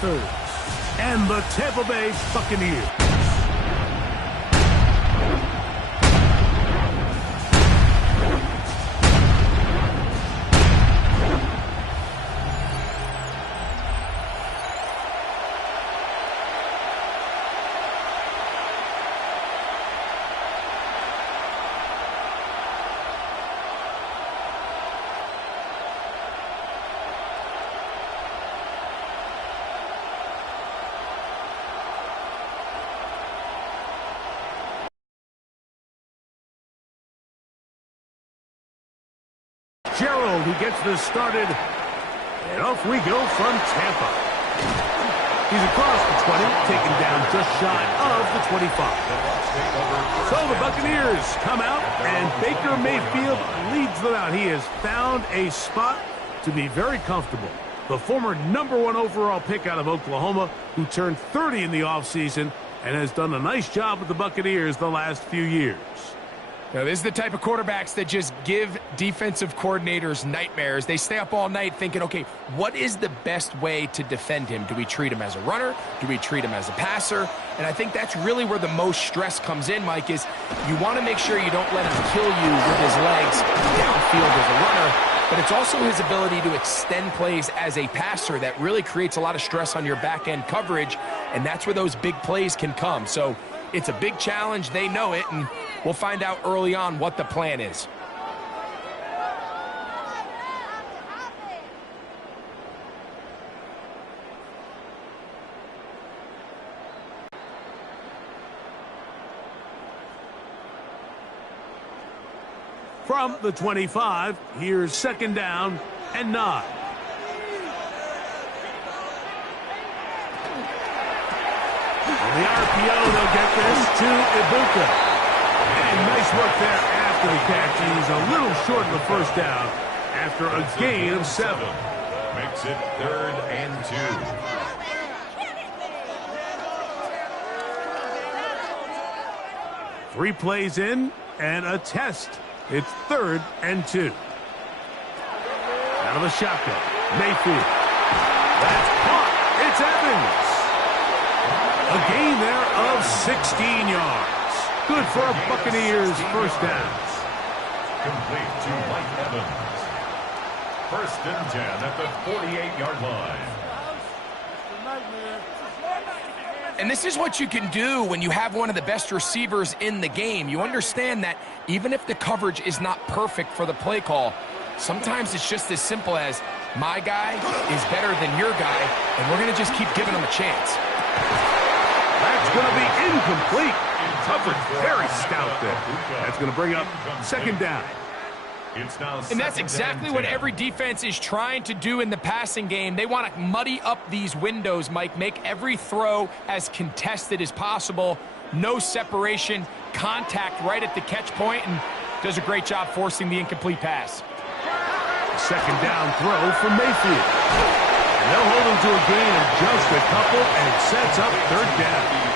Panthers and the Tampa Bay Buccaneers. Gerald, who gets this started, and off we go from Tampa. He's across the 20, taken down just shy of the 25. So the Buccaneers come out, and Baker Mayfield leads them out. He has found a spot to be very comfortable. The former #1 overall pick out of Oklahoma, who turned 30 in the offseason and has done a nice job with the Buccaneers the last few years. Now, this is the type of quarterbacks that just give defensive coordinators nightmares. They stay up all night thinking, okay, what is the best way to defend him? Do we treat him as a runner? Do we treat him as a passer? And I think that's really where the most stress comes in, Mike, is you want to make sure you don't let him kill you with his legs downfield as a runner, but it's also his ability to extend plays as a passer that really creates a lot of stress on your back-end coverage, and that's where those big plays can come. So it's a big challenge. They know it, and we'll find out early on what the plan is. From the 25, here's 2nd down and 9. On the RPO, they'll get this to Ibuka. And nice work there after the catch. He's a little short of the first down after a gain of 7. Makes it 3rd and 2. 3 plays in and a test. It's 3rd and 2. Out of the shotgun, Mayfield. That's caught. It's Evans. A gain there of 16 yards. Good for a Buccaneers first down. Complete to Mike Evans. 1st and 10 at the 48-yard line. And this is what you can do when you have one of the best receivers in the game. You understand that even if the coverage is not perfect for the play call, sometimes it's just as simple as my guy is better than your guy, and we're going to just keep giving him a chance. That's going to be incomplete. Coverage very stout there. That's going to bring up 2nd down. And that's exactly what every defense is trying to do in the passing game. They want to muddy up these windows, Mike, make every throw as contested as possible. No separation, contact right at the catch point, and does a great job forcing the incomplete pass. 2nd down throw from Mayfield. And they'll hold him to a gain of just a couple, and it sets up 3rd down.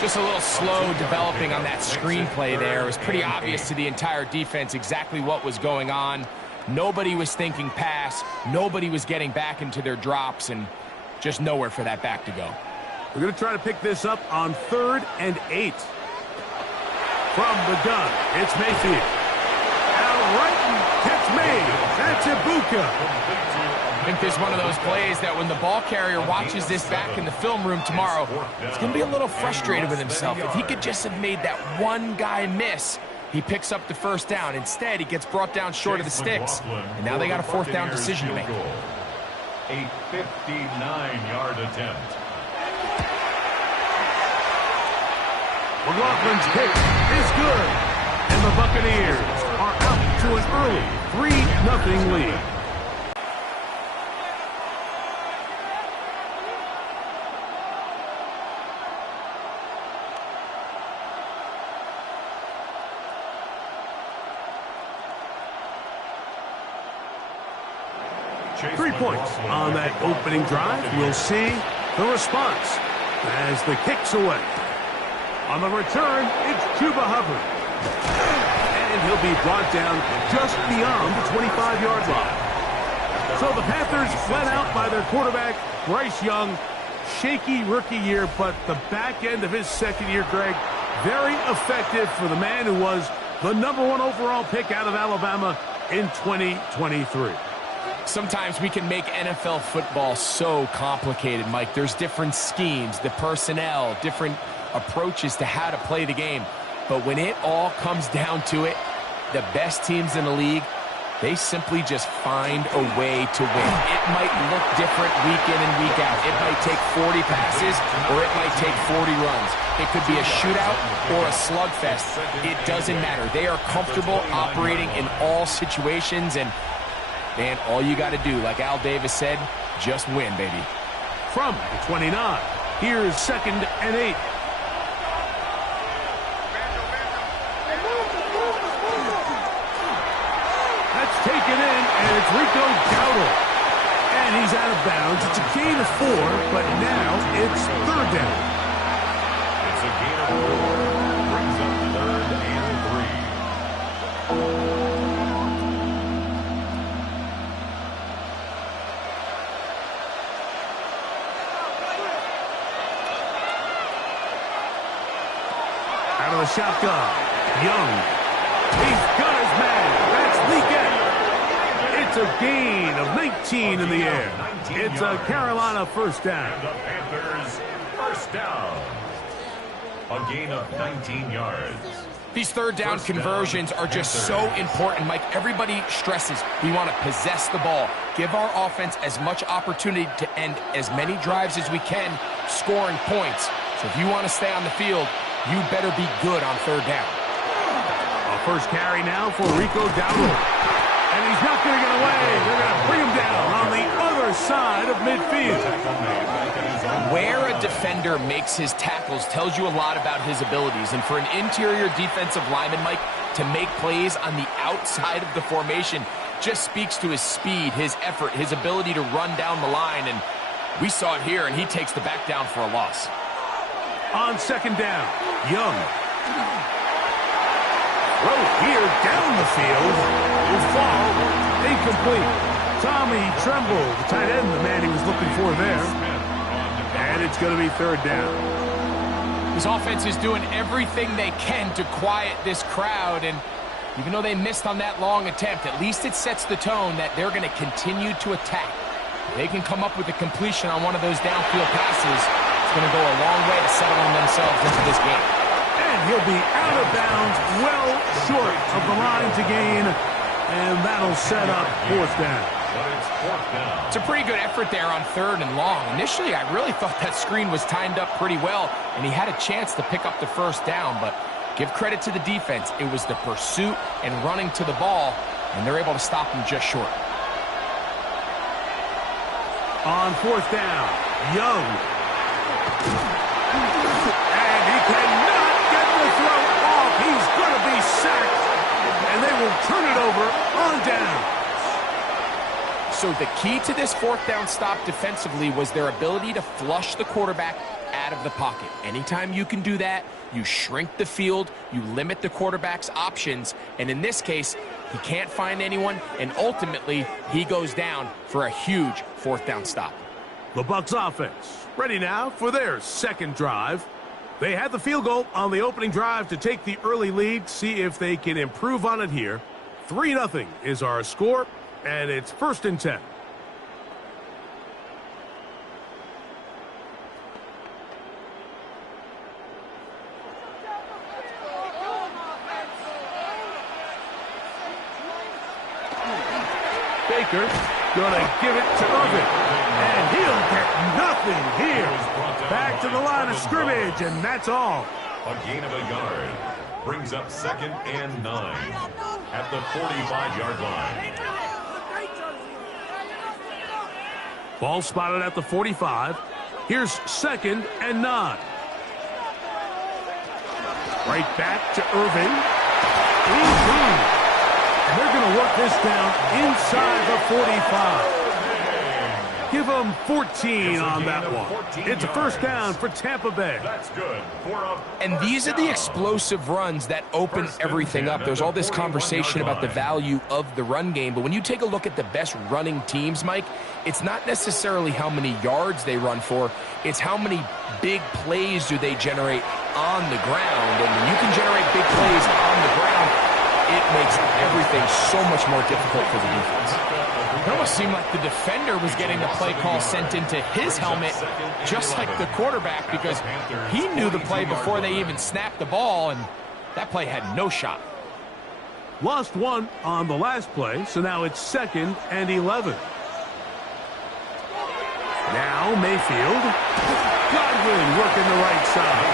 Just a little slow developing on that screenplay there. It was pretty obvious to the entire defense exactly what was going on. Nobody was thinking pass. Nobody was getting back into their drops, and just nowhere for that back to go. We're going to try to pick this up on 3rd and 8. From the gun, it's Mayfield. Out right, and catch made. That's Ibuka. I think this is one of those plays that when the ball carrier watches this back in the film room tomorrow, he's going to be a little frustrated with himself. If he could just have made that one guy miss, he picks up the 1st down. Instead, he gets brought down short of the sticks, and now they got a 4th down decision to make. A 59-yard attempt. McLaughlin's kick is good, and the Buccaneers are out to an early 3-0 lead. Three points on that opening drive. We'll see the response as the kick's away. On the return, it's Chuba Hubbard. And he'll be brought down just beyond the 25-yard line. So the Panthers led out by their quarterback, Bryce Young. Shaky rookie year, but the back end of his second year, Greg, very effective for the man who was the #1 overall pick out of Alabama in 2023. Sometimes we can make NFL football so complicated, Mike. There's different schemes, the personnel, different approaches to how to play the game. But when it all comes down to it, the best teams in the league, they simply just find a way to win. It might look different week in and week out. It might take 40 passes or it might take 40 runs. It could be a shootout or a slugfest. It doesn't matter. They are comfortable operating in all situations, and, man, all you got to do, like Al Davis said, just win, baby. From the 29, here's 2nd and 8. Taken in, and it's Rico Dowdle. And he's out of bounds. It's a gain of 4, but now it's 3rd down. It's a gain of 4. Brings up 3rd and 3. Out of the shotgun, Young. He's got his man. That's Leakett. It's a gain of 19 in the air. It's a Carolina 1st down. And the Panthers 1st down. A gain of 19 yards. These 3rd down conversions are just so important, Mike. Everybody stresses we want to possess the ball, give our offense as much opportunity to end as many drives as we can, scoring points. So if you want to stay on the field, you better be good on 3rd down. A first carry now for Rico Dowdle. And he's not going to get away. They're going to bring him down on the other side of midfield. Where a defender makes his tackles tells you a lot about his abilities. And for an interior defensive lineman, Mike, to make plays on the outside of the formation just speaks to his speed, his effort, his ability to run down the line. And we saw it here, and he takes the back down for a loss. On 2nd down, Young. Throw here down the field. Will fall. Incomplete. Tommy Tremble, the tight end, the man he was looking for there. And it's going to be 3rd down. This offense is doing everything they can to quiet this crowd, and even though they missed on that long attempt, at least it sets the tone that they're going to continue to attack. If they can come up with a completion on one of those downfield passes, it's going to go a long way to settling themselves into this game. And he'll be out of bounds, well short of the line to gain, and that'll set up 4th down. But it's 4th down. It's a pretty good effort there on 3rd and long. Initially, I really thought that screen was timed up pretty well, and he had a chance to pick up the 1st down, but give credit to the defense. It was the pursuit and running to the ball, and they're able to stop him just short. On 4th down, Young. And he cannot get the throw off. He's going to be sacked, and they will turn it over on down. So the key to this 4th down stop defensively was their ability to flush the quarterback out of the pocket. Anytime you can do that, you shrink the field, you limit the quarterback's options, and in this case, he can't find anyone, and ultimately, he goes down for a huge 4th down stop. The Bucs offense ready now for their 2nd drive. They had the field goal on the opening drive to take the early lead, see if they can improve on it here. 3-0 is our score, and it's 1st and 10. Baker gonna give it to Irvin, and he'll get nothing here. Back to the line of scrimmage, and that's all. A gain of a yard. Brings up 2nd and 9 at the 45-yard line. Ball spotted at the 45. Here's 2nd and 9. Right back to Irvin. And they're going to work this down inside the 45. Give them 14 on that one. It's a first down for Tampa Bay. That's good. And these are the explosive runs that open everything up. There's all this conversation about the value of the run game, but when you take a look at the best running teams, Mike, it's not necessarily how many yards they run for, it's how many big plays do they generate on the ground. And when you can generate big plays on the ground, it makes everything so much more difficult for the defense. It almost seemed like the defender was getting the play call sent into his helmet, just like the quarterback, because he knew the play before they even snapped the ball, and that play had no shot. Lost one on the last play, so now it's 2nd and 11. Now Mayfield. Godwin working the right side.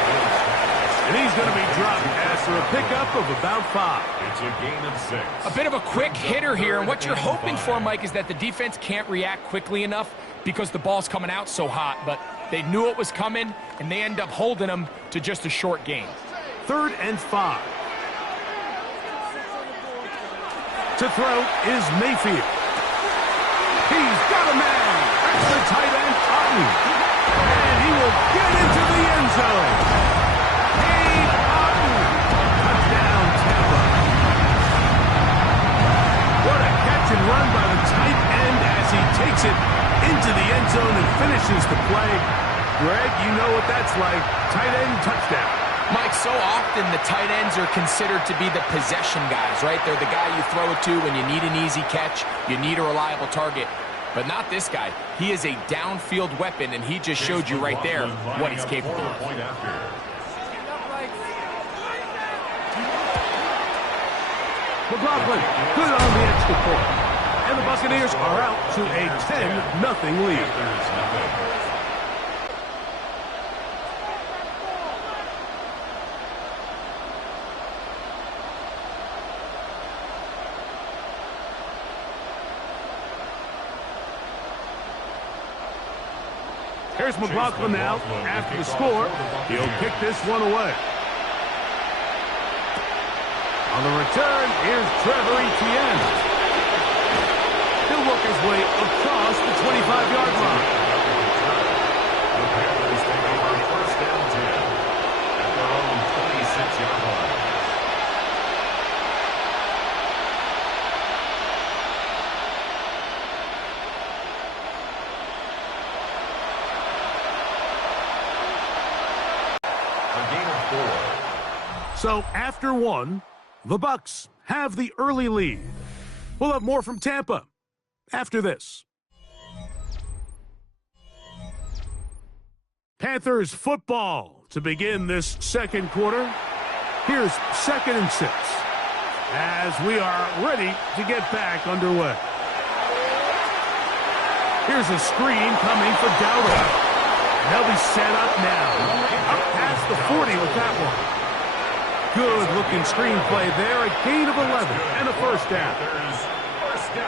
And he's going to be dropped after a pickup of about 5. It's a gain of 6. A bit of a quick hitter here, and what you're hoping for, Mike, is that the defense can't react quickly enough because the ball's coming out so hot, but they knew it was coming, and they end up holding them to just a short gain. 3rd and 5. To throw is Mayfield. He's got a man. That's the tight end, Otten. And he will get into the end zone. Touchdown, Tampa. What a catch and run by the tight end as he takes it into the end zone and finishes the play. Greg, you know what that's like. Tight end touchdown. Mike, so often the tight ends are considered to be the possession guys, right? They're the guy you throw it to when you need an easy catch, you need a reliable target. But not this guy. He is a downfield weapon, and he just showed you right there what he's capable of. McLaughlin, good on the extra point. And the Buccaneers are out to a 10-0 lead. Here's McLaughlin now. After the score, he'll kick this one away. On the return, here's Trevor Etienne. He'll work his way across the 25-yard line. The Panthers take over first down 10 at their own 26-yard line. A gain of 4. So after one, the Bucs have the early lead. We'll have more from Tampa after this. Panthers football to begin this second quarter. Here's 2nd and 6 as we are ready to get back underway. Here's a screen coming for Dowdle. They'll be set up now. Up past the 40 with that one. Good-looking screenplay there. A gain of 11 and a first down.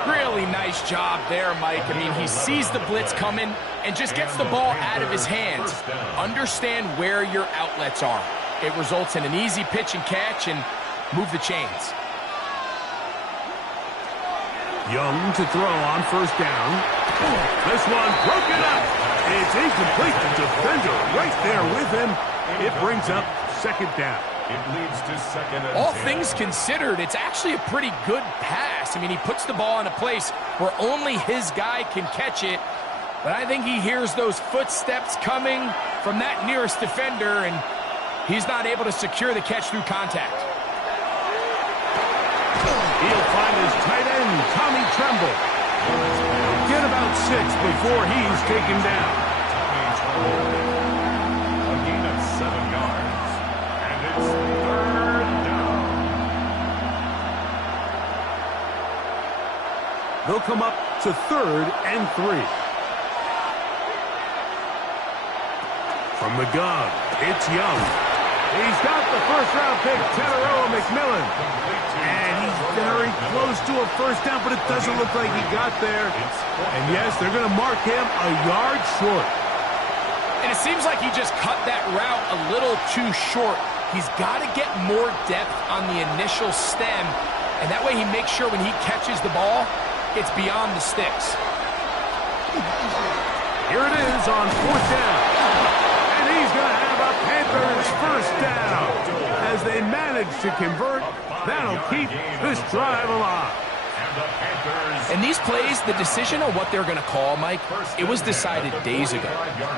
Really nice job there, Mike. I mean, he sees the blitz coming and just gets the ball out of his hands. Understand where your outlets are. It results in an easy pitch and catch and move the chains. Young to throw on first down. This one broken up. It's incomplete. The defender right there with him. It brings up 2nd down. It leads to 2nd and 10. All things considered, it's actually a pretty good pass. I mean, he puts the ball in a place where only his guy can catch it. But I think he hears those footsteps coming from that nearest defender, and he's not able to secure the catch through contact. He'll find his tight end, Tommy Tremble. Get about 6 before he's taken down. A gain of 7 yards. And it's 3rd down. They'll come up to 3rd and 3. From the gun, it's Young. He's got the first-round pick, Teteroa McMillan. And he's very close to a first down, but it doesn't look like he got there. And yes, they're going to mark him a yard short. And it seems like he just cut that route a little too short. He's got to get more depth on the initial stem, and that way he makes sure when he catches the ball, it's beyond the sticks. Here it is on 4th down. And he's going to have a Panthers first down. As they manage to convert, that'll keep this drive alive. And these plays, the decision on what they're going to call, Mike, it was decided days ago.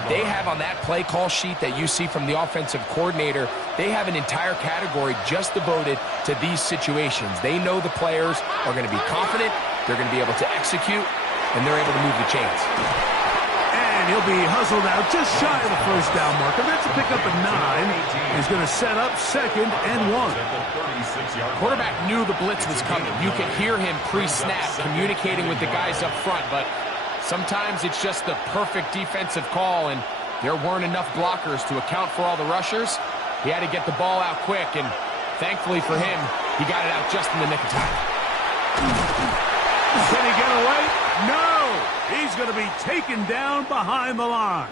They have on that play call sheet that you see from the offensive coordinator, they have an entire category just devoted to these situations. They know the players are going to be confident, they're going to be able to execute, and they're able to move the chains. And he'll be hustled out just shy of the first down marker. That's a pickup at 9. He's going to set up 2nd and 1. Quarterback knew the blitz was coming. You could hear him pre-snap communicating with the guys up front, but sometimes it's just the perfect defensive call, and there weren't enough blockers to account for all the rushers. He had to get the ball out quick, and thankfully for him, he got it out just in the nick of time. Can he get away? No! He's going to be taken down behind the line.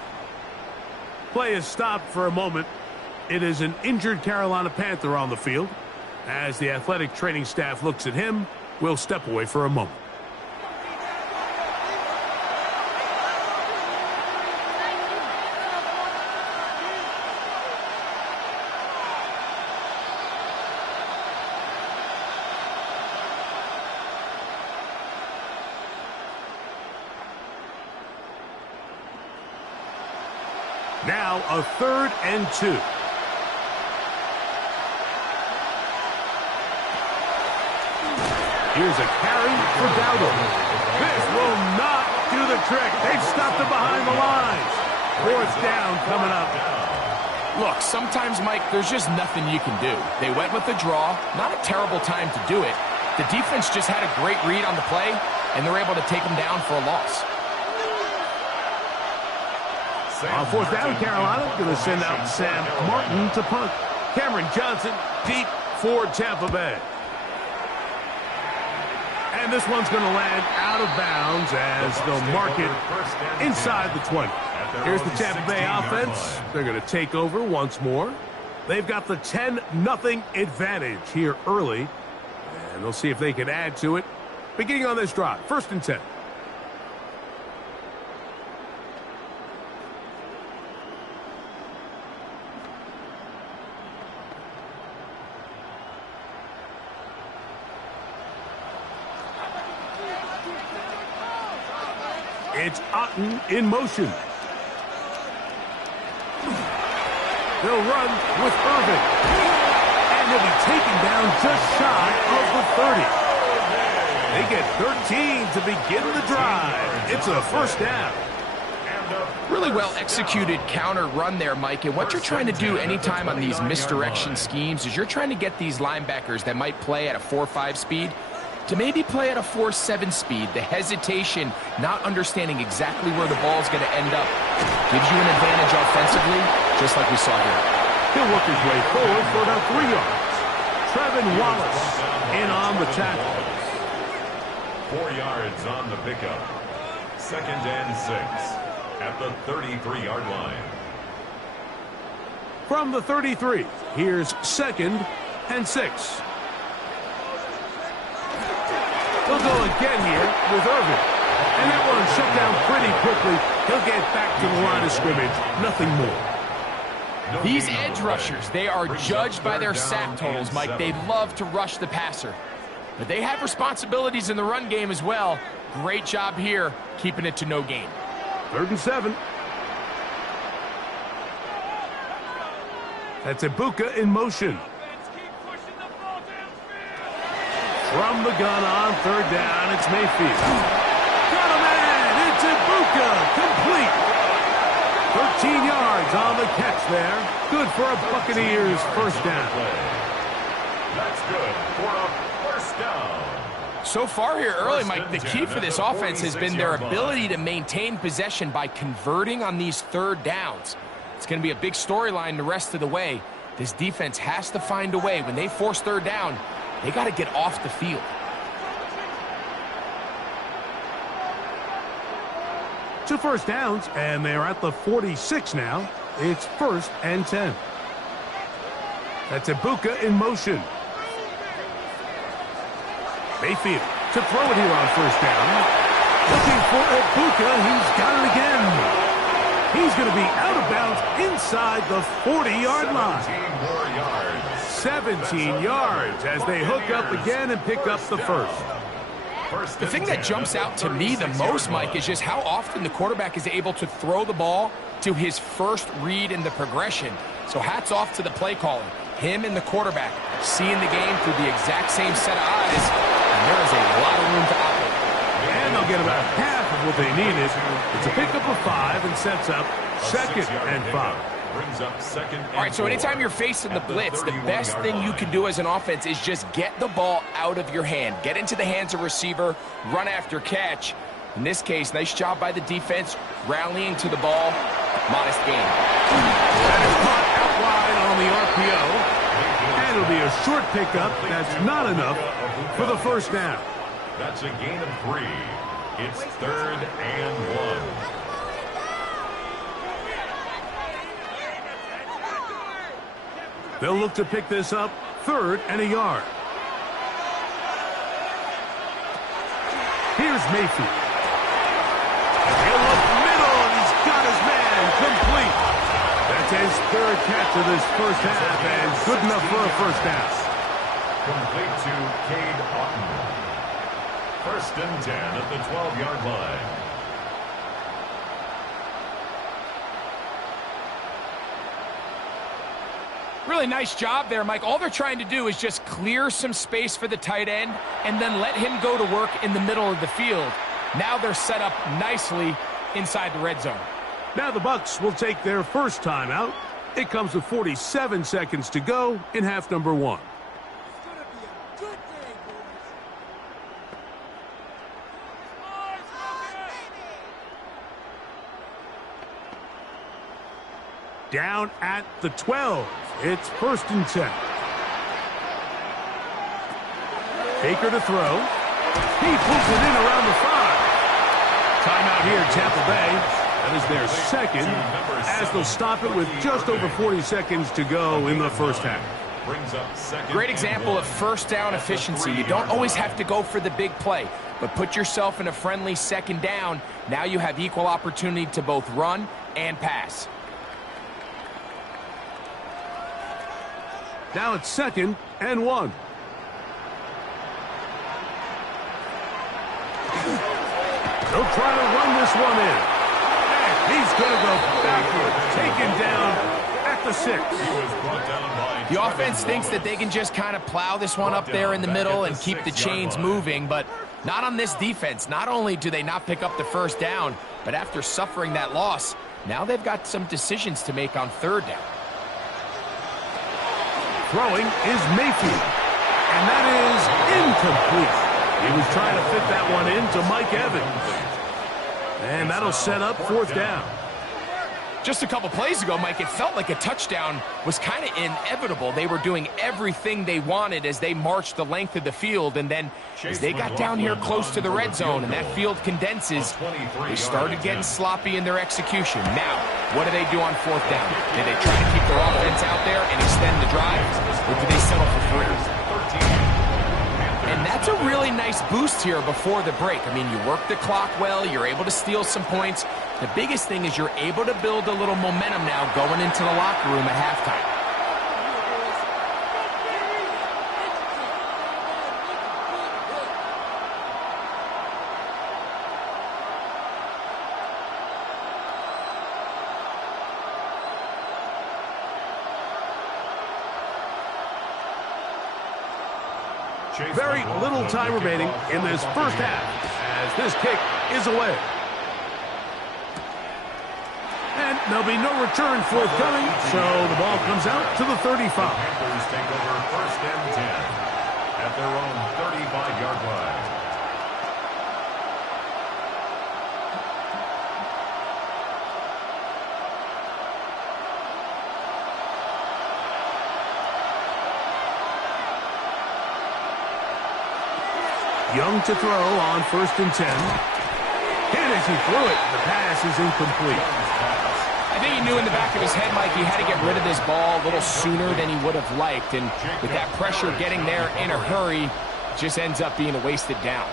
Play is stopped for a moment. It is an injured Carolina Panther on the field. As the athletic training staff looks at him, we'll step away for a moment. Now a 3rd and 2. Here's a carry for Dowdle. This will not do the trick. They've stopped him behind the lines. 4th down coming up. Look, sometimes, Mike, there's just nothing you can do. They went with the draw. Not a terrible time to do it. The defense just had a great read on the play, and they're able to take him down for a loss. On 4th down, Carolina going to send out Sam Martin to punt. Cameron Johnson deep for Tampa Bay. And this one's going to land out of bounds as they'll mark it inside the 20. Here's the Tampa Bay offense. They're going to take over once more. They've got the 10-0 advantage here early. And they'll see if they can add to it. Beginning on this drive, 1st and 10. It's Otten in motion. They'll run with Irvin. And he'll be taken down just shy of the 30. They get 13 to begin the drive. It's a 1st down. Really well executed counter run there, Mike. And what you're trying to do anytime on these misdirection schemes is you're trying to get these linebackers that might play at a 4.5 speed to maybe play at a 4.7 speed. The hesitation, not understanding exactly where the ball's going to end up, gives you an advantage offensively, just like we saw here. He'll work his way forward for about 3 yards. Trevin Wallace in on the tackle. 4 yards on the pickup. 2nd and 6 at the 33-yard line. From the 33, here's 2nd and 6. They'll go again here with Irvin. And that one shut down pretty quickly. He'll get back to the line of scrimmage. Nothing more. These edge rushers, they are judged by their sack totals, Mike. They love to rush the passer. But they have responsibilities in the run game as well. Great job here, keeping it to no gain. 3rd and 7. That's Ibuka in motion. From the gun on 3rd down, it's Mayfield. Got a man! It's Ibuka! Complete! 13 yards on the catch there. Good for a Buccaneers 1st down. That's good for a 1st down. So far here early, Mike, the key for this offense has been their ability to maintain possession by converting on these 3rd downs. It's going to be a big storyline the rest of the way. This defense has to find a way. When they force 3rd down, they got to get off the field. Two 1st downs, and they're at the 46 now. It's 1st and 10. That's Ibuka in motion. Mayfield to throw it here on 1st down. Looking for Ibuka. He's got it again. He's going to be out of bounds inside the 40-yard line. 17 yards as they hook up again and pick up the first. The thing that jumps out to me the most, Mike, is just how often the quarterback is able to throw the ball to his first read in the progression. So hats off to the play caller. Him and the quarterback seeing the game through the exact same set of eyes, and there is a lot of room to operate. And they'll get about half of what they needed. It's a pickup of 5 and sets up 2nd and 5. All right, so anytime you're facing the blitz, the best thing you can do as an offense is just get the ball out of your hand. Get into the hands of receiver, run after catch. In this case, nice job by the defense, rallying to the ball. Modest gain. That is caught out wide on the RPO. And it'll be a short pickup. That's not enough for the first down. That's a gain of 3. It's 3rd and 1. They'll look to pick this up 3rd and a yard. Here's Mayfield. He'll look middle, and he's got his man complete. That's his 3rd catch of this first half, and good enough for a first down. Complete to Cade Otton. 1st and 10 at the 12-yard line. Really nice job there, Mike. All they're trying to do is just clear some space for the tight end and then let him go to work in the middle of the field. Now they're set up nicely inside the red zone. Now the Bucs will take their first timeout. It comes with 47 seconds to go in half number 1. Down at the 12. It's 1st and 10. Baker to throw. He pulls it in around the 5. Timeout here, Tampa Bay. That is their 2nd, as they'll stop it with just over 40 seconds to go in the first half. Great example of first down efficiency. You don't always have to go for the big play, but put yourself in a friendly 2nd down. Now you have equal opportunity to both run and pass. Now it's 2nd and 1. They'll try to run this one in. And he's going to go backwards, taken down at the 6. The offense thinks that they can just kind of plow this one up there in the middle and keep the chains moving, but not on this defense. Not only do they not pick up the first down, but after suffering that loss, now they've got some decisions to make on 3rd down. Throwing is Mayfield, and that is incomplete. He was trying to fit that one into Mike Evans, and that'll set up 4th down. Just a couple plays ago, Mike, it felt like a touchdown was kind of inevitable. They were doing everything they wanted as they marched the length of the field, and then as they got down here close to the red zone and that field condenses, they started getting sloppy in their execution. Now, what do they do on 4th down? Do they try to keep their offense out there and extend the drive, or do they settle for 3? And that's a really nice boost here before the break. I mean, you work the clock well, you're able to steal some points. The biggest thing is you're able to build a little momentum now going into the locker room at halftime. Very little time remaining in this first half as this kick is away. And there'll be no return forthcoming, so the ball comes out to the 35. Panthers take over 1st and 10 at their own 35-yard line. Young to throw on 1st and 10. And as he threw it, the pass is incomplete. I think he knew in the back of his head, Mike, he had to get rid of this ball a little sooner than he would have liked. And with that pressure getting there in a hurry, it just ends up being a wasted down.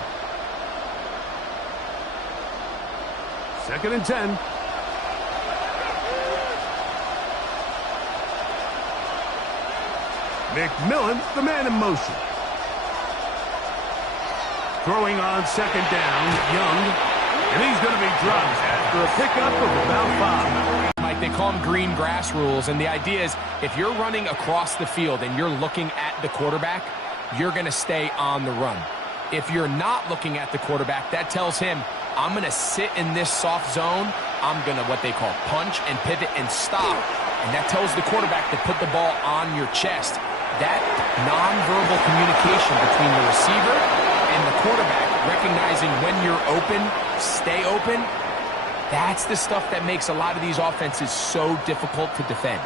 2nd and 10. McMillan, the man in motion. Throwing on second down, Young. And he's going to be dropped after a pickup of about 5. Mike, they call them green grass rules, and the idea is if you're running across the field and you're looking at the quarterback, you're going to stay on the run. If you're not looking at the quarterback, that tells him, I'm going to sit in this soft zone. I'm going to what they call punch and pivot and stop. And that tells the quarterback to put the ball on your chest. That nonverbal communication between the receiver and the quarterback, recognizing when you're open, stay open, that's the stuff that makes a lot of these offenses so difficult to defend.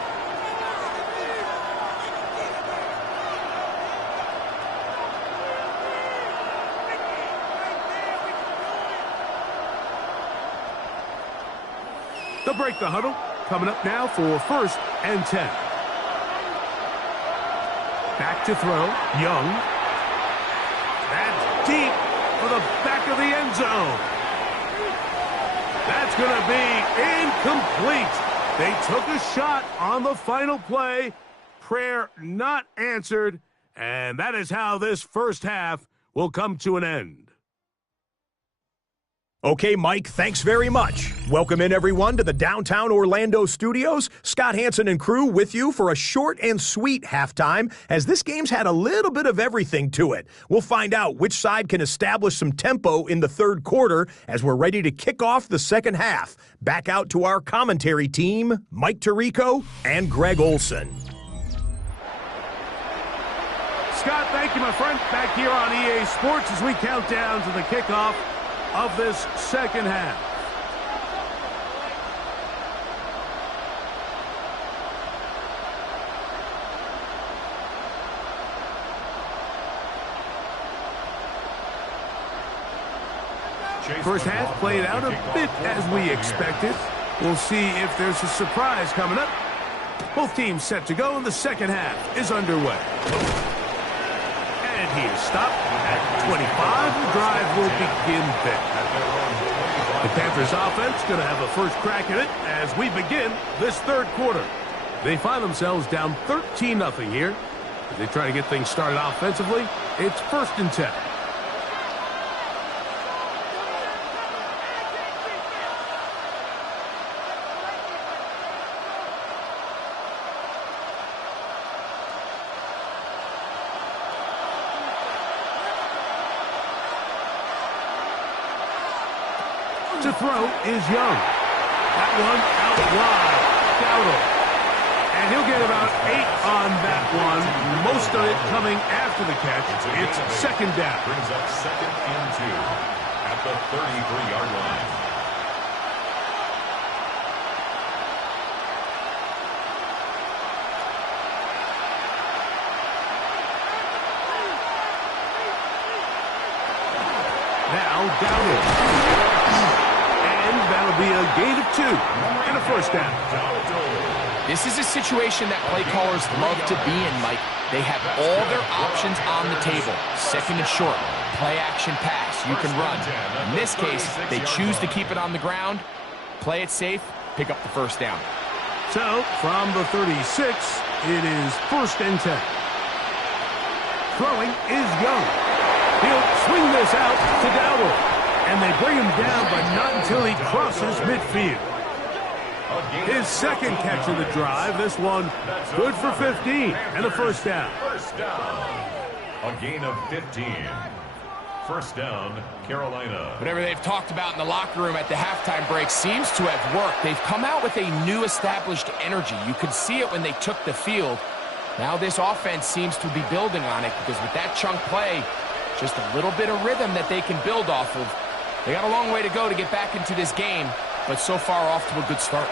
They'll break the huddle. Coming up now for 1st and 10. Back to throw. Young. That's deep for the back of the end zone. That's going to be incomplete. They took a shot on the final play. Prayer not answered. And that is how this first half will come to an end. Okay, Mike, thanks very much. Welcome in, everyone, to the downtown Orlando studios. Scott Hansen and crew with you for a short and sweet halftime, as this game's had a little bit of everything to it. We'll find out which side can establish some tempo in the third quarter as we're ready to kick off the second half. Back out to our commentary team, Mike Tirico and Greg Olson. Scott, thank you, my friend. Back here on EA Sports as we count down to the kickoff of this second half. First half played out a bit as we expected. We'll see if there's a surprise coming up. Both teams set to go, and the second half is underway. And he is stopped at 25. The drive will begin there. The Panthers offense going to have a first crack at it as we begin this third quarter. They find themselves down 13-0 here. As they try to get things started offensively, it's 1st and 10. To throw is Young. That one out wide. Dowdle. And he'll get about 8 on that one. Most of it coming after the catch. It's second down. Brings up 2nd and 2 at the 33-yard line. Now Dowdle. That'll be a gain of 2 and a first down. This is a situation that play callers love to be in, Mike. They have all their options on the table. 2nd and short, play action pass, you can run. In this case, they choose to keep it on the ground, play it safe, pick up the first down. So, from the 36, it is 1st and 10. Throwing is Young. He'll swing this out to Dowdle. And they bring him down, but not until he crosses midfield. His second catch of the drive. This one good for 15 and a first down. A gain of 15. First down, Carolina. Whatever they've talked about in the locker room at the halftime break seems to have worked. They've come out with a new established energy. You could see it when they took the field. Now this offense seems to be building on it because with that chunk play, just a little bit of rhythm that they can build off of. They got a long way to go to get back into this game, but so far off to a good start.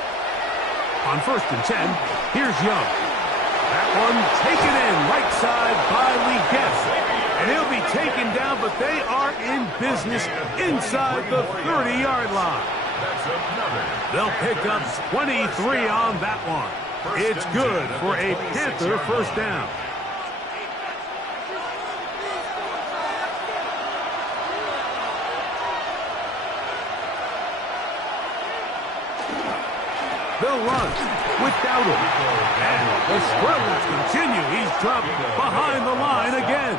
On 1st and 10, here's Young. That one taken in right side by Lee Guess. And he'll be taken down, but they are in business inside the 30-yard line. They'll pick up 23 on that one. It's good for a Panther first down. They'll run. without him. And the struggles continue. He's dropped behind the line again.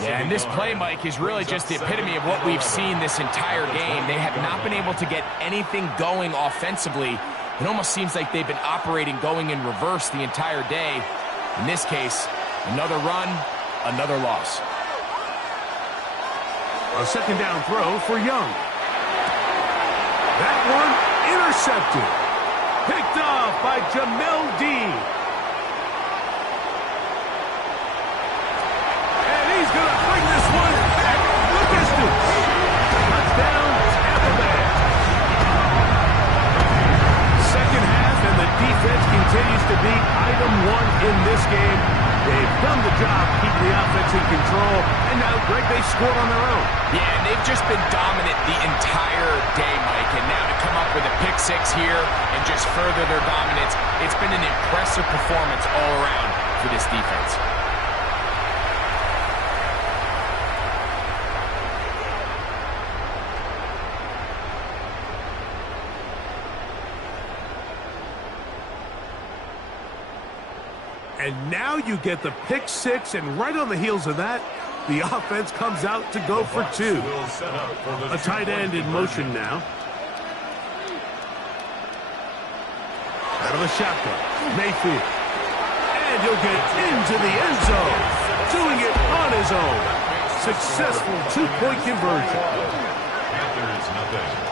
Yeah, and this play, Mike, is really just the epitome of what we've seen this entire game. They have not been able to get anything going offensively. It almost seems like they've been operating going in reverse the entire day. In this case, another run, another loss. A second down throw for Young. That one intercepted. Picked off by Jamel Dean. And he's going to bring this one back the distance. Touchdown, Tampa Bay. Second half, and the defense continues to be item one in this game. They've done the job keeping the offense in control, and now, Greg, they scored on their own. Yeah, and they've just been dominant the entire day, Mike, and now to come up with a pick six here and just further their dominance, it's been an impressive performance all around for this defense. And now you get the pick six, and right on the heels of that, the offense comes out to go for two. A tight end in motion now. Out of the shotgun, Mayfield. And he'll get into the end zone, doing it on his own. Successful two-point conversion. Panthers, nothing.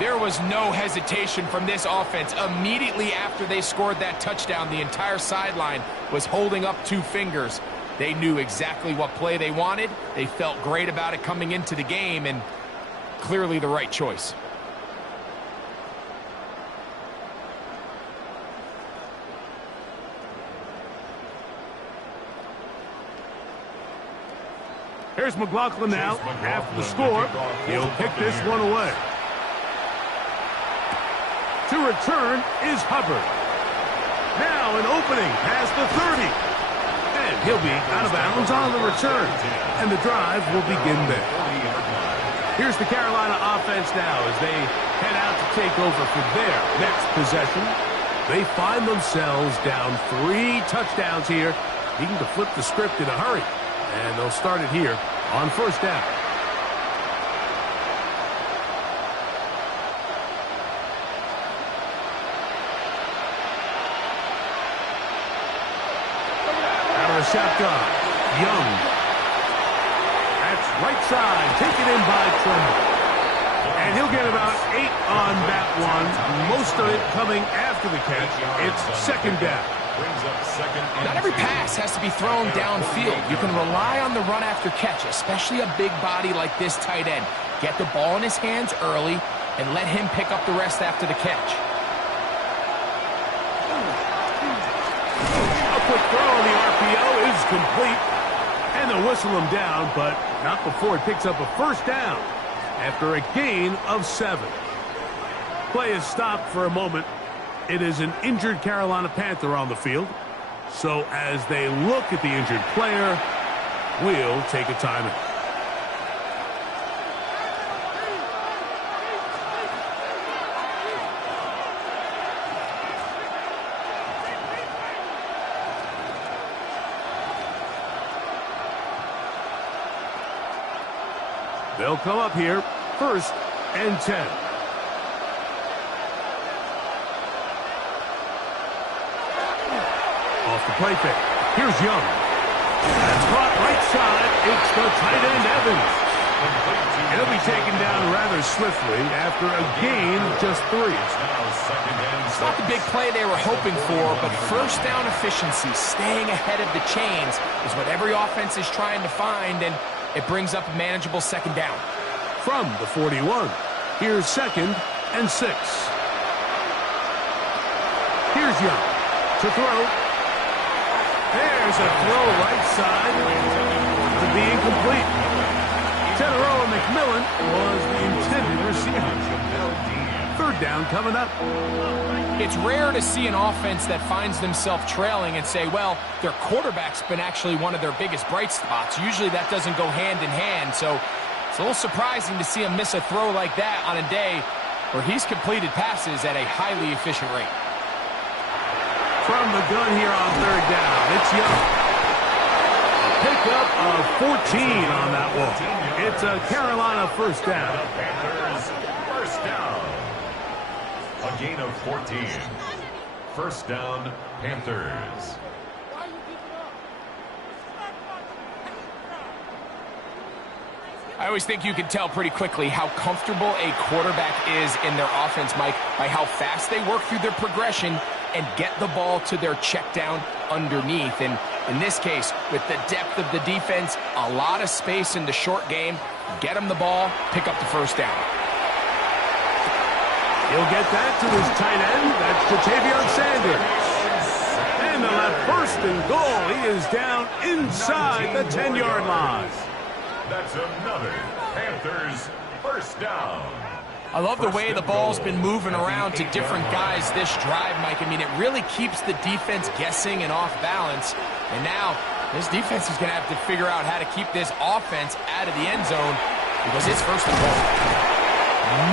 There was no hesitation from this offense. Immediately after they scored that touchdown, the entire sideline was holding up two fingers. They knew exactly what play they wanted. They felt great about it coming into the game, and clearly the right choice. Here's McLaughlin now. After the score, he'll kick this one away. To return is Hubbard. Now an opening past the 30. And he'll be out of bounds on the return. And the drive will begin there. Here's the Carolina offense now as they head out to take over for their next possession. They find themselves down 3 touchdowns here, needing to flip the script in a hurry. And they'll start it here on first down. Shotgun. Young. That's right side. Taken in by Tremble. And he'll get about 8 on that one. Most of it coming after the catch. It's second down. Not every pass has to be thrown downfield. You can rely on the run after catch, especially a big body like this tight end. Get the ball in his hands early and let him pick up the rest after the catch. Quick throw on the RPO is complete. And they'll whistle him down, but not before he picks up a first down after a gain of 7. Play is stopped for a moment. It is an injured Carolina Panther on the field. So as they look at the injured player, we'll take a timeout. They'll come up here, 1st and 10. Off the play fake. Here's Young. That's caught right side. It's the tight end, Evans. It'll be taken down rather swiftly after a gain of just 3. It's not the big play they were hoping for, but first down efficiency, staying ahead of the chains, is what every offense is trying to find, and it brings up a manageable second down. From the 41, here's 2nd and 6. Here's Young to throw. There's a throw right side to be incomplete. McMillan was the intended receiver. Third down coming up. It's rare to see an offense that finds themselves trailing and say, well, their quarterback's been actually one of their biggest bright spots. Usually that doesn't go hand in hand, so it's a little surprising to see him miss a throw like that on a day where he's completed passes at a highly efficient rate. From the gun here on third down, it's Young. A pickup of 14 on that one. It's a Carolina first down. Panthers first down. A gain of 14. First down, Panthers. I always think you can tell pretty quickly how comfortable a quarterback is in their offense, Mike, by how fast they work through their progression and get the ball to their check down underneath. And in this case, with the depth of the defense, a lot of space in the short game, get them the ball, pick up the first down. He'll get that to his tight end. That's Ja'Tavion Sanders. And on that first and goal, he is down inside the 10-yard line. That's another Panthers first down. I love the way the ball's been moving around to different guys this drive, Mike. I mean, it really keeps the defense guessing and off balance. And now, this defense is going to have to figure out how to keep this offense out of the end zone because it's first and goal.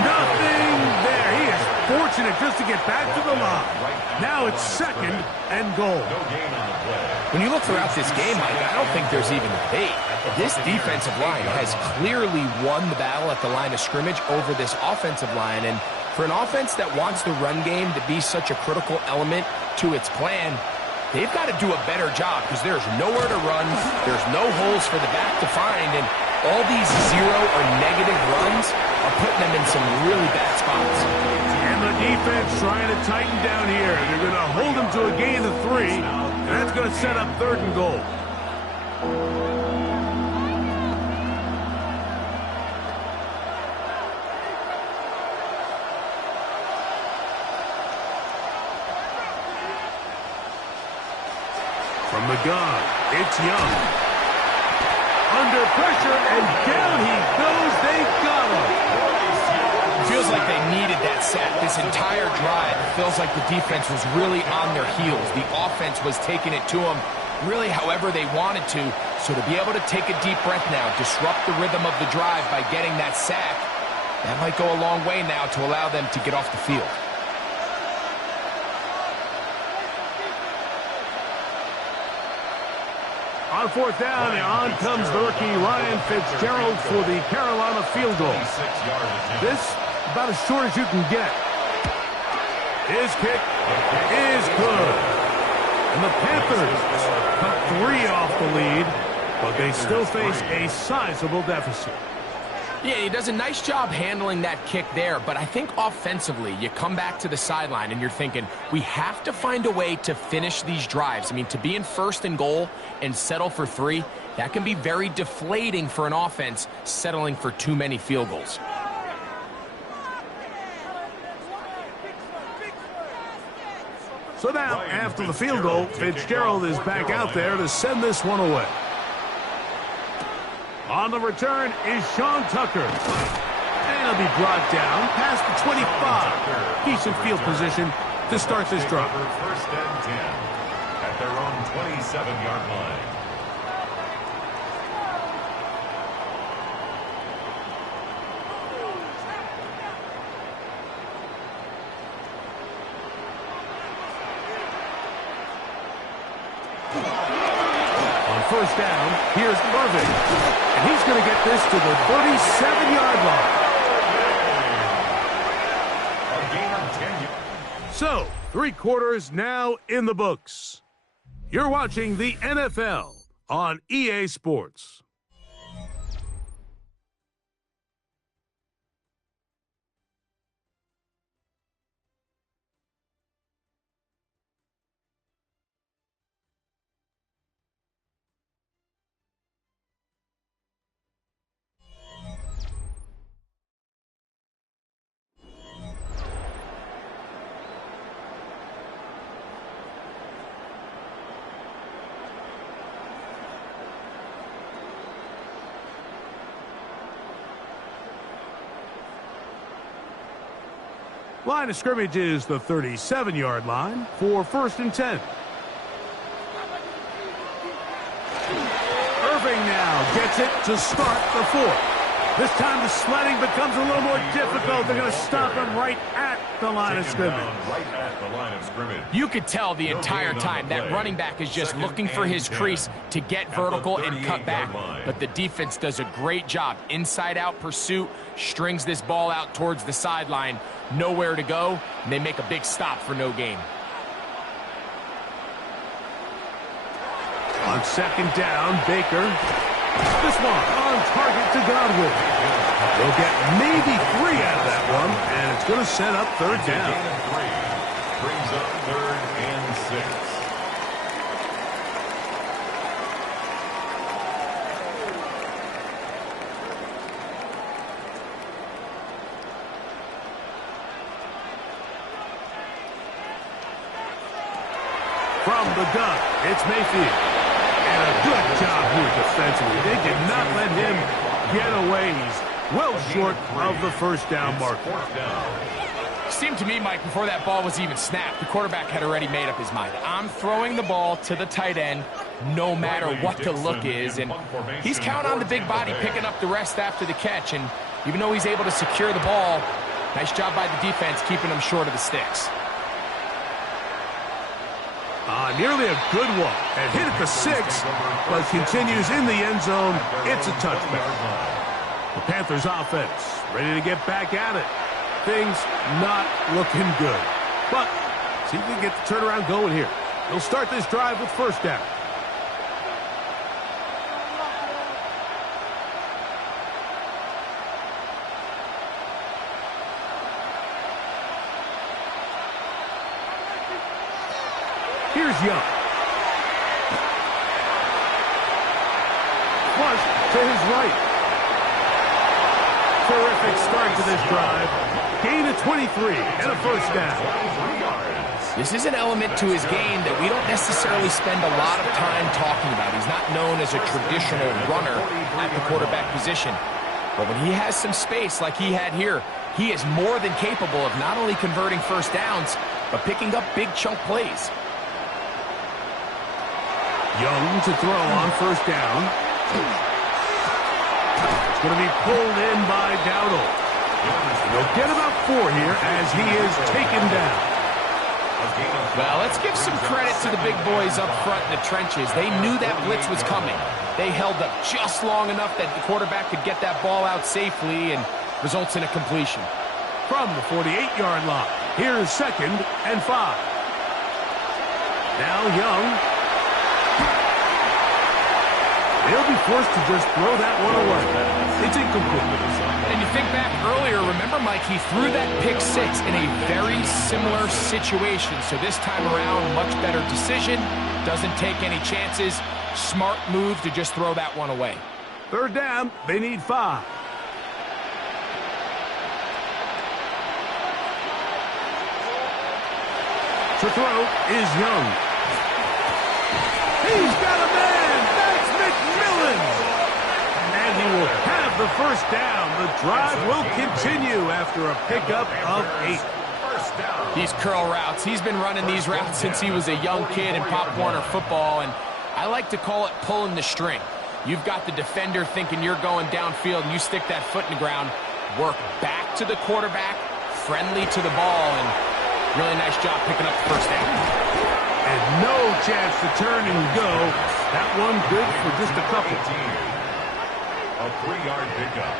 Nothing there. He is fortunate just to get back to the line. Now it's second and goal. No gain on the play. When you look throughout this game, Mike, I don't think there's even a debate. This defensive line has clearly won the battle at the line of scrimmage over this offensive line. And for an offense that wants the run game to be such a critical element to its plan, they've got to do a better job because there's nowhere to run. There's no holes for the back to find. And all these zero or negative runs are putting them in some really bad spots. And the defense trying to tighten down here. They're going to hold him to a gain of 3, and that's going to set up third and goal. From the gun, it's Young. Under pressure, and down he goes. They got him. Feels like they needed that sack. This entire drive, it feels like the defense was really on their heels. The offense was taking it to them really however they wanted to. So to be able to take a deep breath now, disrupt the rhythm of the drive by getting that sack, that might go a long way now to allow them to get off the field. On fourth down, and on comes the rookie Ryan Fitzgerald for the Carolina field goal. This about as short as you can get. His kick is good. And the Panthers cut 3 off the lead, but they still face a sizable deficit. Yeah, he does a nice job handling that kick there, but I think offensively, you come back to the sideline and you're thinking, we have to find a way to finish these drives. I mean, to be in first and goal and settle for 3, that can be very deflating for an offense settling for too many field goals. So now, after the field goal, Fitzgerald is back out there to send this one away. On the return is Sean Tucker. And he'll be brought down past the 25. Decent field position to start this drive. First and 10 at their own 27-yard line. First down, here's Irving. And he's going to get this to the 37-yard line. A gain of 10. So, 3 quarters now in the books. You're watching the NFL on EA Sports. Line of scrimmage is the 37-yard line for 1st and 10. Irving now gets it to start the 4th. This time the sledding becomes a little more difficult. They're going to stop him right at the line of scrimmage. Right at the line of scrimmage. You could tell the entire time that running back is just looking for his crease to get vertical and cut back. But the defense does a great job. Inside-out pursuit, strings this ball out towards the sideline. Nowhere to go, and they make a big stop for no gain. On 2nd down, Baker. This one on target to Godwin. They'll get maybe 3 out of that one, and it's going to set up 3rd down. Brings up 3rd and 6. From the gun, it's Mayfield. And a good job here defensively. They did not let him get away. He's well short of the 1st down marker. Seemed to me, Mike, before that ball was even snapped, the quarterback had already made up his mind. I'm throwing the ball to the tight end no matter what the look is. And he's counting on the big body picking up the rest after the catch. And even though he's able to secure the ball, nice job by the defense keeping him short of the sticks. Nearly a good one. And hit at the 6, but continues in the end zone. It's a touchback. The Panthers offense ready to get back at it. Things not looking good. But see if we can get the turnaround going here. They'll start this drive with 1st down. Here's Young. Flush to his right. Terrific start to this drive. Gain of 23 and a 1st down. This is an element to his game that we don't necessarily spend a lot of time talking about. He's not known as a traditional runner at the quarterback position. But when he has some space like he had here, he is more than capable of not only converting 1st downs, but picking up big chunk plays. Young to throw on 1st down. It's going to be pulled in by Dowdle. They'll get about 4 here as he is taken down. Well, let's give some credit to the big boys up front in the trenches. They knew that blitz was coming. They held up just long enough that the quarterback could get that ball out safely and results in a completion. From the 48-yard line, here's 2nd and 5. Now Young. They'll be forced to just throw that one away. It's incomplete. And you think back earlier, remember, Mike, he threw that pick 6 in a very similar situation. So this time around, much better decision. Doesn't take any chances. Smart move to just throw that one away. 3rd down, they need 5. To throw is Young. He's got a man. That's McMillan. And he will have the 1st down. The drive will continue after a pickup of 8. These curl routes, he's been running these routes since he was a young kid in Pop Warner football, and I like to call it pulling the string. You've got the defender thinking you're going downfield, and you stick that foot in the ground, work back to the quarterback, friendly to the ball, and really nice job picking up the 1st down. And no chance to turn and go. That one good for just a couple. A 3-yard pickup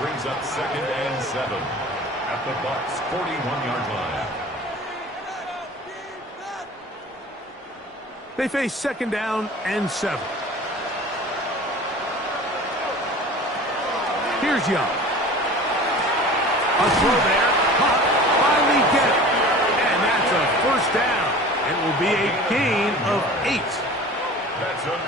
brings up 2nd and 7 at the Bucs 41-yard line. They face 2nd down and 7. Here's Young. A throw there. Finally get it. And that's a 1st down. It will be a gain of 8.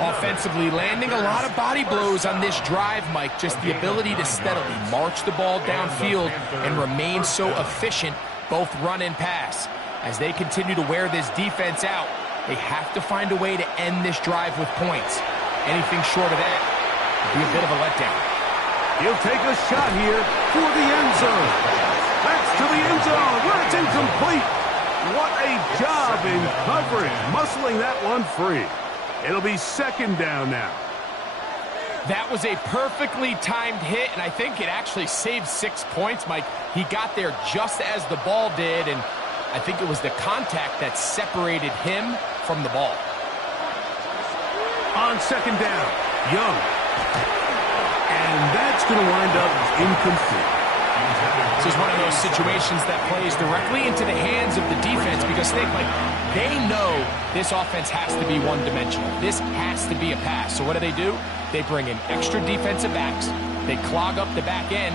Offensively, landing a lot of body blows on this drive, Mike. Just the ability to steadily march the ball downfield and remain so efficient, both run and pass. As they continue to wear this defense out, they have to find a way to end this drive with points. Anything short of that would be a bit of a letdown. He'll take a shot here for the end zone. That's to the end zone where it's incomplete. What a job in coverage, muscling that one free. It'll be second down now. That was a perfectly timed hit, and I think it actually saved 6 points, Mike. He got there just as the ball did, and I think it was the contact that separated him from the ball. On second down, Young. And that's going to wind up incomplete. This is one of those situations that plays directly into the hands of the defense because they know this offense has to be one-dimensional. This has to be a pass. So what do? They bring in extra defensive backs. They clog up the back end.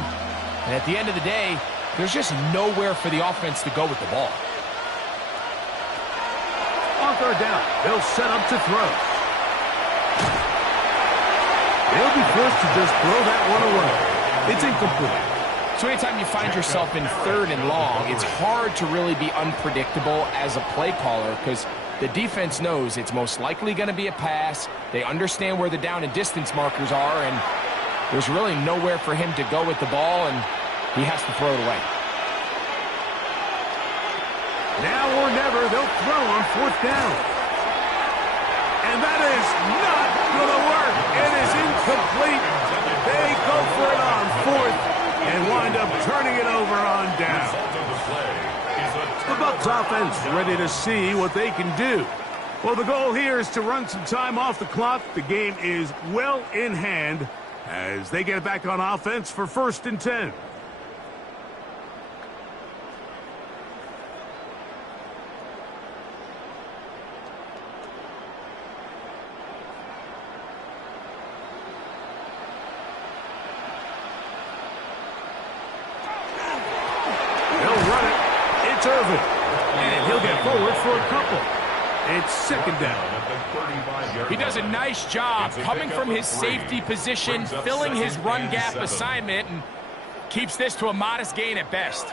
And at the end of the day, there's just nowhere for the offense to go with the ball. On third down, they'll set up to throw. They'll be forced to just throw that one away. It's incomplete. So anytime you find yourself in third and long, it's hard to really be unpredictable as a play caller because the defense knows it's most likely going to be a pass. They understand where the down and distance markers are, and there's really nowhere for him to go with the ball, and he has to throw it away. Now or never, they'll throw on fourth down. And that is not going to work. It is incomplete. They go for it on fourth and wind up turning it over on down. The Bucs offense ready to see what they can do. Well, the goal here is to run some time off the clock. The game is well in hand as they get it back on offense for 1st and 10. And he'll get forward for a couple. It's second down. He does a nice job coming from his safety position, filling his run gap assignment, and keeps this to a modest gain at best.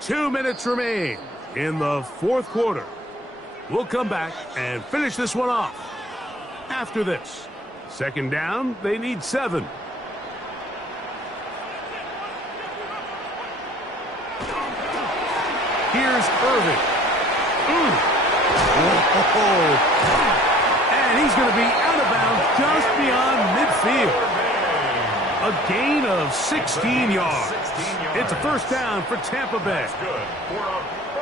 2 minutes remain in the fourth quarter. We'll come back and finish this one off. After this, second down, they need 7. Here's Irving. And he's going to be out of bounds just beyond midfield. A gain of 16 yards. It's a first down for Tampa Bay.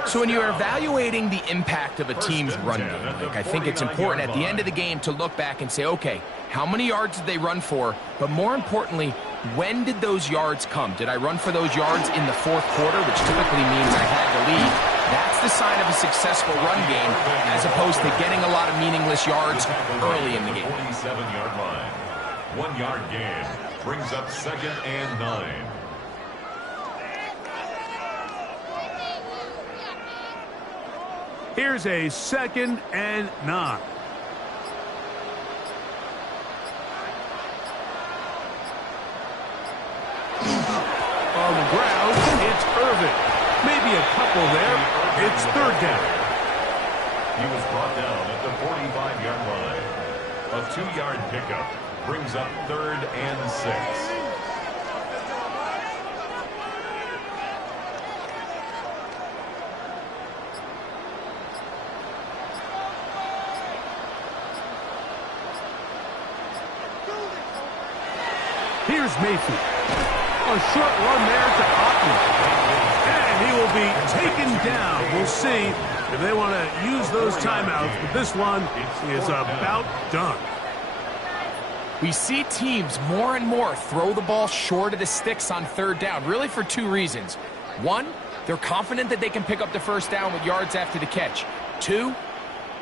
So when you're evaluating the impact of a team's run game, I think it's important at the end of the game to look back and say, okay, how many yards did they run for? But more importantly, when did those yards come? Did I run for those yards in the fourth quarter, which typically means I had the lead? That's the sign of a successful run game, as opposed to getting a lot of meaningless yards early in the game. 47-yard line. 1 yard gain brings up 2nd and 9. Here's a 2nd and 9. On the ground, it's Irving. Maybe a couple there. It's third down. He was brought down at the 45-yard line. A 2-yard pickup brings up 3rd and 6. Here's Mayfield. A short run there to Otten. And he will be taken down. We'll see if they want to use those timeouts. But this one is about done. We see teams more and more throw the ball short of the sticks on third down, really for 2 reasons. 1, they're confident that they can pick up the first down with yards after the catch. 2,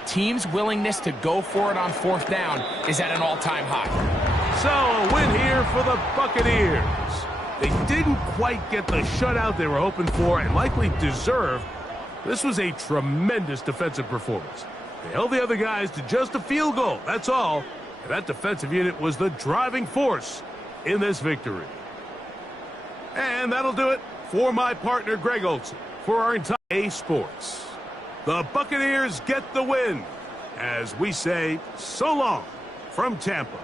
teams' willingness to go for it on fourth down is at an all-time high. So a win here for the Buccaneers. They didn't quite get the shutout they were hoping for and likely deserved. This was a tremendous defensive performance. They held the other guys to just a field goal, that's all. And that defensive unit was the driving force in this victory. And that'll do it for my partner, Greg Olson, for our entire Sports. The Buccaneers get the win, as we say so long from Tampa.